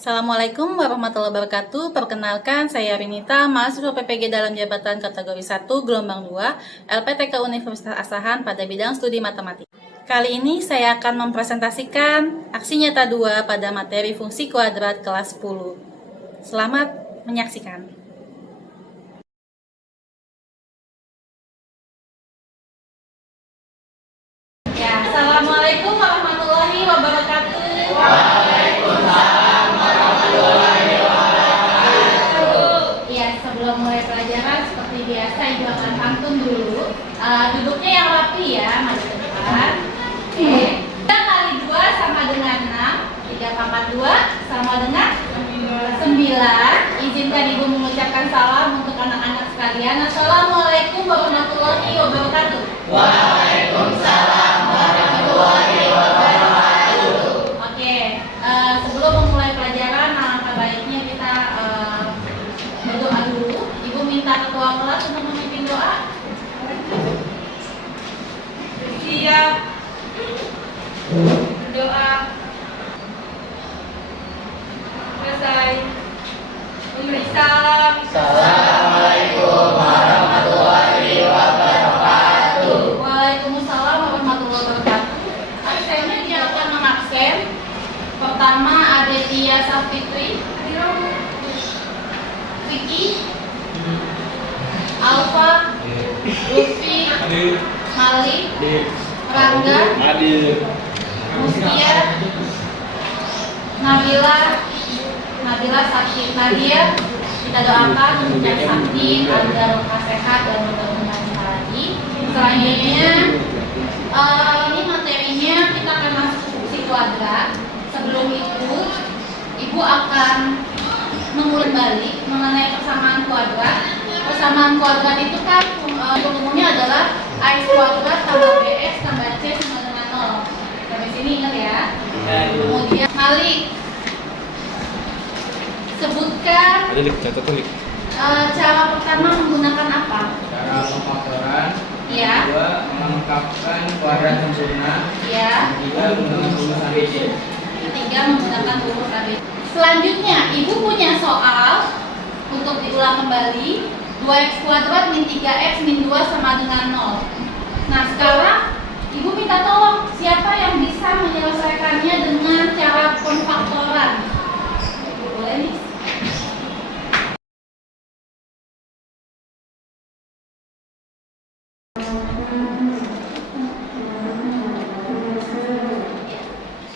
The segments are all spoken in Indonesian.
Assalamualaikum warahmatullahi wabarakatuh. Perkenalkan, saya Rinita, mahasiswa PPG dalam jabatan kategori 1 gelombang 2 LPTK Universitas Asahan pada bidang studi matematika. Kali ini saya akan mempresentasikan aksi nyata 2 pada materi fungsi kuadrat kelas 10. Selamat menyaksikan. Ya, Assalamualaikum warahmatullahi wabarakatuh. Sebelum mulai pelajaran, seperti biasa Ibu akan pantun dulu. Duduknya yang rapi ya, maju ke depan. Oke. 3 kali 2 sama dengan 6. 3 pangkat 2 sama dengan 9. Izinkan Ibu mengucapkan salam untuk anak-anak sekalian. Assalamualaikum warahmatullahi wabarakatuh. Waalaikumsalam warahmatullahi wabarakatuh. Oke, sebelum memulai pelajaran, alangkah baiknya kita berdoa dulu. Ibu minta ketua kelas untuk memimpin doa. Siap. Berdoa. Selesai. Memberi salam. Assalamualaikum warahmatullahi wabarakatuh. Waalaikumsalam warahmatullahi wabarakatuh. Absennya dia akan mengabsen. Pertama Adelia Safitri, Vicky, Alfa, Lutfi, Malik, Rangga, Mustia, Nabila sakit. Nadia, kita doakan untuk yang sakit agar lekas sehat dan mudah-mudahan lagi. Selanjutnya ini materinya kita akan masuk ke fungsi kuadrat. Sebelum itu Ibu akan mengulik balik mengenai persamaan kuadrat. Persamaan kuadrat itu kan umumnya adalah X kuadrat tambah BX tambah C sama dengan 0. Sampai sini ingat ya. Kemudian Malik, sebutkan cara pertama menggunakan apa? Cara pengfaktoran. Ya. Kedua, melengkapkan kuadrat sempurna. Ya. Ketiga, menggunakan rumus ABC. Ketiga, menggunakan rumus ABC. Selanjutnya, Ibu punya soal untuk diulang kembali. 2x kuadrat min 3x min 2 sama dengan 0. Nah, sekarang Ibu minta tolong siapa yang bisa menyelesaikannya dengan cara pemfaktoran. Boleh nih?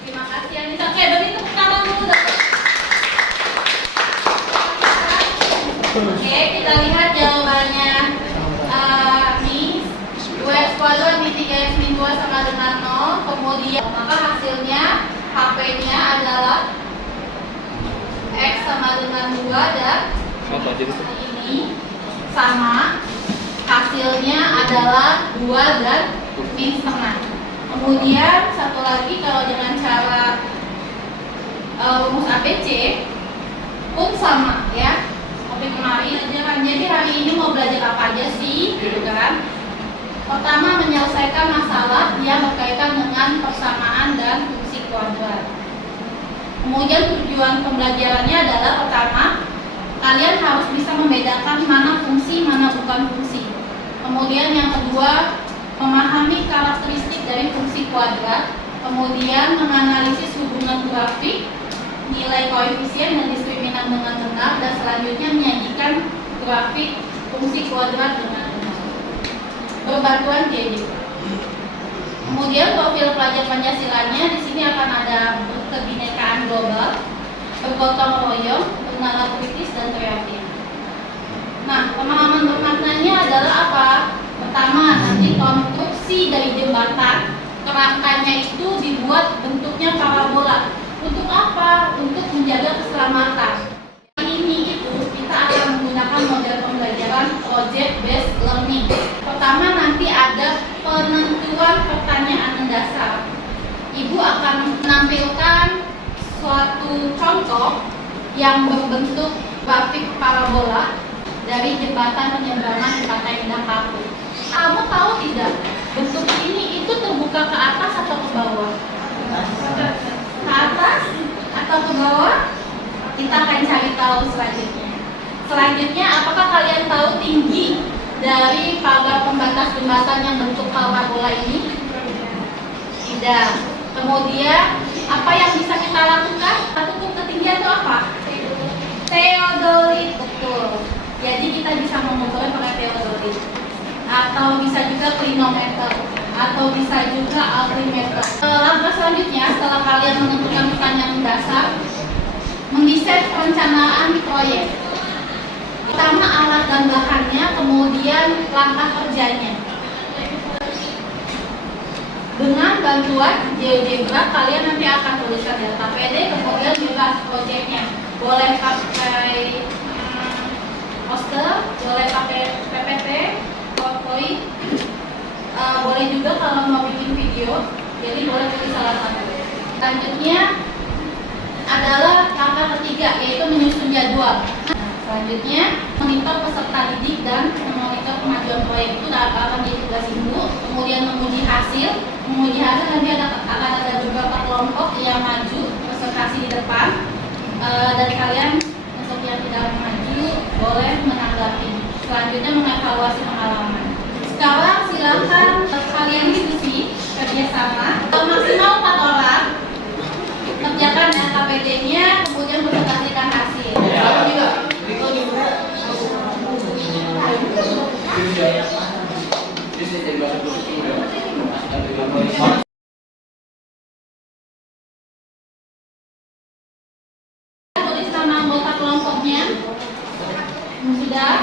Terima kasih yang bisa. Oke, beri tepuk tangan dulu. Oke, kita lihat jawabannya. Nih, 2x kuadrat min 3x min 2 sama dengan 0. Kemudian, maka hasilnya HP-nya adalah x sama dengan 2 dan ini sama. Hasilnya adalah 2 dan min setengah. Kemudian satu lagi, kalau dengan cara rumus ABC pun sama ya, seperti kemarin aja kan. Jadi hari ini mau belajar apa aja sih, gitu kan? Pertama, menyelesaikan masalah yang berkaitan dengan persamaan dan fungsi kuadrat. Kemudian tujuan pembelajarannya adalah pertama, kalian harus bisa membedakan mana fungsi, mana bukan fungsi. Kemudian yang kedua, memahami karakteristik dari fungsi kuadrat. Kemudian menganalisis hubungan grafik, nilai koefisien dan diskriminan dengan benar, dan selanjutnya menyajikan grafik fungsi kuadrat dengan benar berbantuan GeoGebra. Kemudian profil pelajar Pancasilanya di sini akan ada kebinekaan global, bergotong royong, bernalar kritis dan kreatif. Nah, pemahaman bermaknanya adalah apa? Pertama, nanti konstruksi dari jembatan, kerangkanya itu dibuat bentuknya parabola. Untuk apa? Untuk menjaga keselamatan. Ini itu kita akan menggunakan model pembelajaran project based learning. Pertama, nanti ada penentuan pertanyaan mendasar. Ibu akan menampilkan suatu contoh yang berbentuk grafik parabola dari jembatan penyeberangan di Pantai Indah Kapuk. Kamu tahu tidak, bentuk ini itu terbuka ke atas atau ke bawah? Ke atas atau ke bawah? Kita akan cari tahu selanjutnya. Selanjutnya, apakah kalian tahu tinggi dari pagar pembatas jembatan yang bentuk parabola ini? Tidak. Kemudian, apa yang bisa kita lakukan? Ukur ketinggian itu apa? Theodolit, betul. Jadi kita bisa mengukurnya pakai theodolit. Atau bisa juga klinometer, atau bisa juga altimeter. Langkah selanjutnya, setelah kalian menentukan pertanyaan dasar, mendesain perencanaan proyek. Pertama alat dan bahannya, kemudian langkah kerjanya. Dengan bantuan GeoGebra, kalian nanti akan tuliskan data PD, kemudian juga proyeknya. Boleh pakai poster, boleh pakai PPT, PowerPoint, boleh juga kalau mau bikin video, jadi boleh pilih salah satu. Selanjutnya adalah langkah ketiga, yaitu menyusun jadwal. Selanjutnya, monitor peserta didik dan memonitor kemajuan proyek itu akan jadi tugas ibu. Kemudian menguji hasil nanti akan ada beberapa kelompok yang maju presentasi di depan, dan kalian untuk yang tidak maju boleh menanggapi. Selanjutnya mengevaluasi pengalaman. Sekarang silakan kalian diskusi kerjasama maksimal 4 orang, kerjakan KPD-nya, kemudian presentasikan hasil. Tulis nama anggota kelompoknya. Sudah.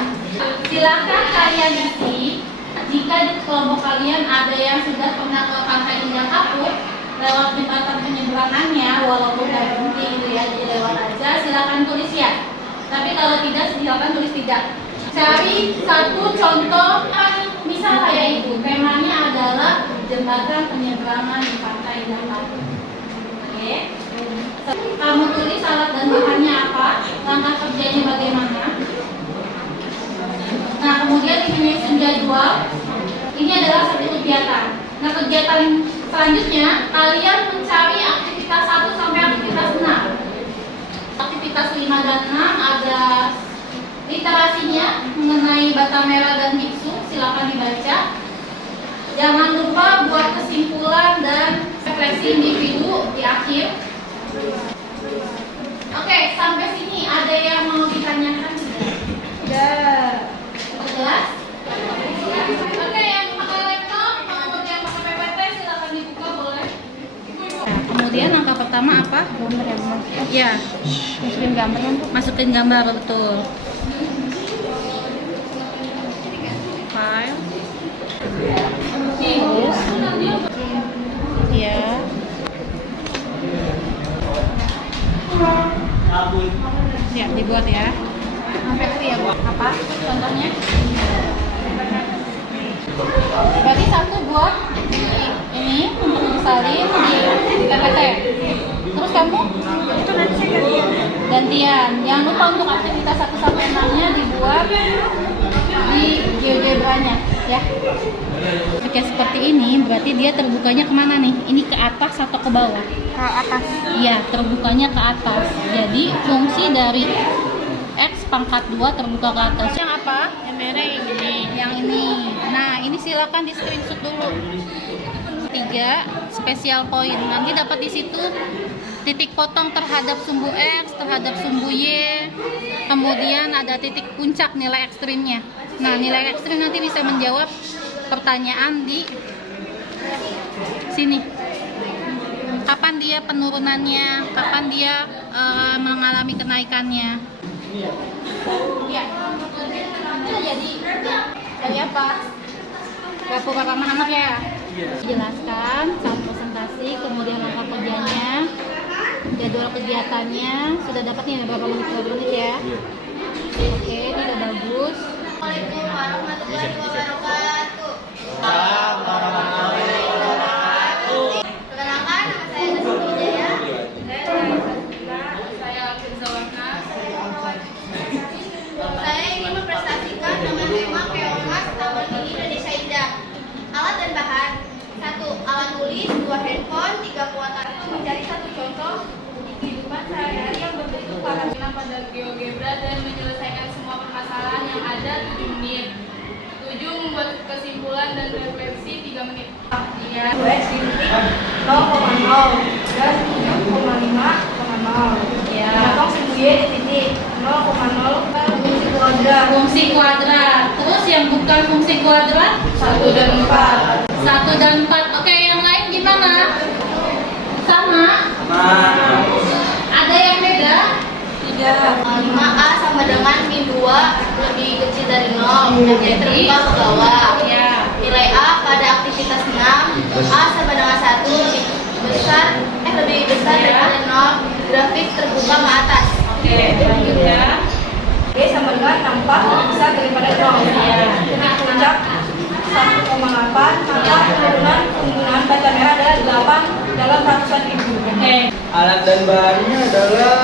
Silakan kalian isi. Jika di kelompok kalian ada yang sudah pernah ke Pantai Indah Kapuk lewat jembatan penyeberangannya, walaupun nggak penting gitu ya, jadi lewat aja, silakan tulis ya. Tapi kalau tidak, silakan tulis tidak. Cari satu contoh, misal kayak itu, temanya adalah jembatan penyeberangan di Pantai Indah Kapuk. Oke. Kamu tulis alat dan bahannya apa, langkah kerjanya bagaimana. Nah, kemudian menyusun jadwal. Ini adalah satu kegiatan. Nah, kegiatan selanjutnya kalian mencari aktivitas 1 sampai aktivitas 6. Aktivitas 5 dan 6 ada literasinya mengenai bata merah dan biksu, silakan dibaca. Jangan lupa buat kesimpulan dan refleksi individu di akhir. Oke, sampai sini ada yang mau ditanyakan tidak? Tidak. Jelas? Oke, yang pakai laptop maupun yang pakai PPT silakan dibuka boleh. Kemudian langkah pertama apa? Gambar. Ya. Masukin gambar. Masukin gambar, betul. File. Terus. Ya. Siap dibuat ya. Sampai itu ya, Bu. Apa contohnya? Berarti satu buat ini untuk disalin di PPT. Terus kamu? Itu nanti saya gantian. Jangan lupa untuk aktivitas 1 sampai 6-nya dibuat di GeoGebra-nya ya. Oke, seperti ini berarti dia terbukanya kemana nih? Ini ke atas atau ke bawah? Ke atas. Iya, terbukanya ke atas. Jadi fungsi dari X pangkat 2 terbuka ke atas. Yang apa? Yang merah ini. Yang ini. Nah, ini silakan di screenshot dulu. 3 spesial point. Nanti dapat di situ titik potong terhadap sumbu X, terhadap sumbu Y. Kemudian ada titik puncak nilai ekstrimnya. Nah, nilai ekstrim nanti bisa menjawab pertanyaan di sini. Kapan dia penurunannya? Kapan dia mengalami kenaikannya? Ya, jadi apa? Gak ramah anak ya? Jelaskan saat presentasi, kemudian langkah kerjanya, jadwal kegiatannya. Sudah dapat nih berapa menit ya? Oke, ini udah bagus. Assalamualaikum warahmatullahi wabarakatuh. Perkenalkan, nama saya Nasi Wijaya. Saya Firzawana. Saya ingin mempresentasikan tema Keongmas Taman Mini Indonesia Indah. Alat dan bahan: 1. Alat tulis, 2 handphone, 3 kuota. Mencari satu contoh di kehidupan sehari-hari yang berbentuk pada GeoGebra dan menyelesaikan semua permasalahan yang ada 7 menit. 7 membuat kesimpulan dan refleksi 3 menit. Iya. X titik 0,0 dan 7,5,0. Ya. Potong sumbu Y di titik 0,0 fungsi kuadrat. Fungsi kuadrat. Terus yang bukan fungsi kuadrat 1 dan 4. 1 dan 4. Oke, yang lain gimana? Sama? Ada yang beda? Tidak. 5A sama dengan min 2 lebih kecil dari 0, jadi terbuka ke bawah. Ya. Nilai A pada aktivitas 6, A sama dengan 1 lebih besar daripada 0, grafik terbuka ke atas. Oke, lanjut ya. Y sama dengan 64 lebih besar daripada 0. Iya. Titik puncak 1,8, maka penggunaan baca merah adalah 8 dalam ratusan ribu. Oke. Alat dan bahannya adalah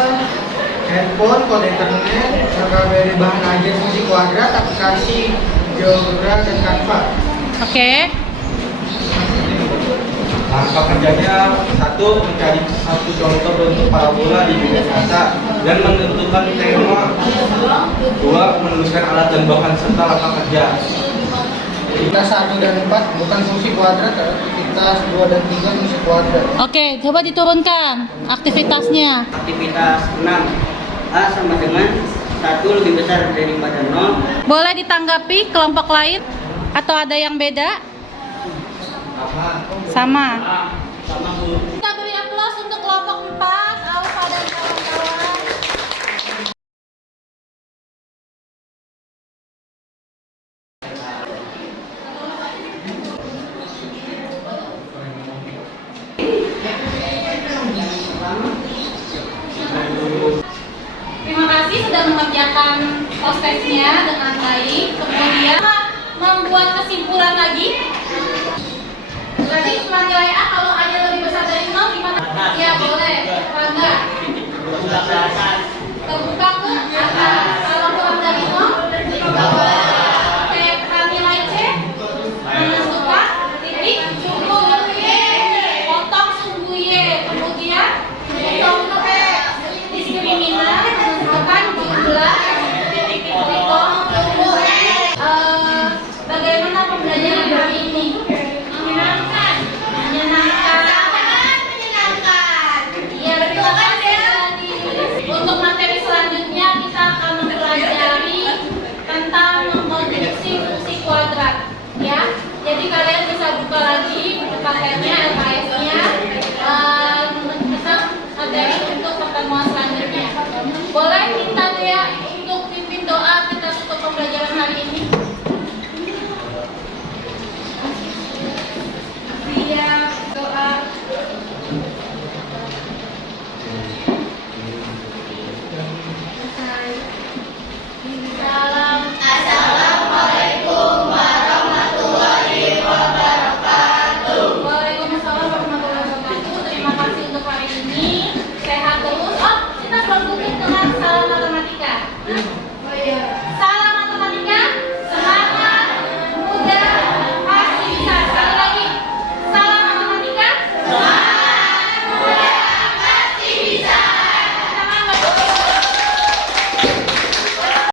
handphone, kode internet, BlackBerry bahan ajar fungsi kuadrat, aplikasi GeoGebra dan Canva. Oke. Langkah kerjanya: 1. Mencari satu contoh bentuk parabola di bidang kata dan menentukan tema. 2. Menuliskan alat dan bahan serta langkah kerja. Aktivitas 1 dan 4 bukan fungsi kuadrat, aktivitas 2 dan 3 fungsi kuadrat. Oke, coba diturunkan aktivitasnya. Aktivitas 6 A sama dengan 1 lebih besar daripada 0. Boleh ditanggapi kelompok lain atau ada yang beda? Sama. Kita beri aplaus untuk kelompok 4, Alfa dan kawan-kawan. Terima kasih sudah mengerjakan prosesnya dengan baik. Kemudian membuat kesimpulan lagi. Berarti nilai A kalau ada lebih besar dari 0 gimana? Ya boleh, bangga.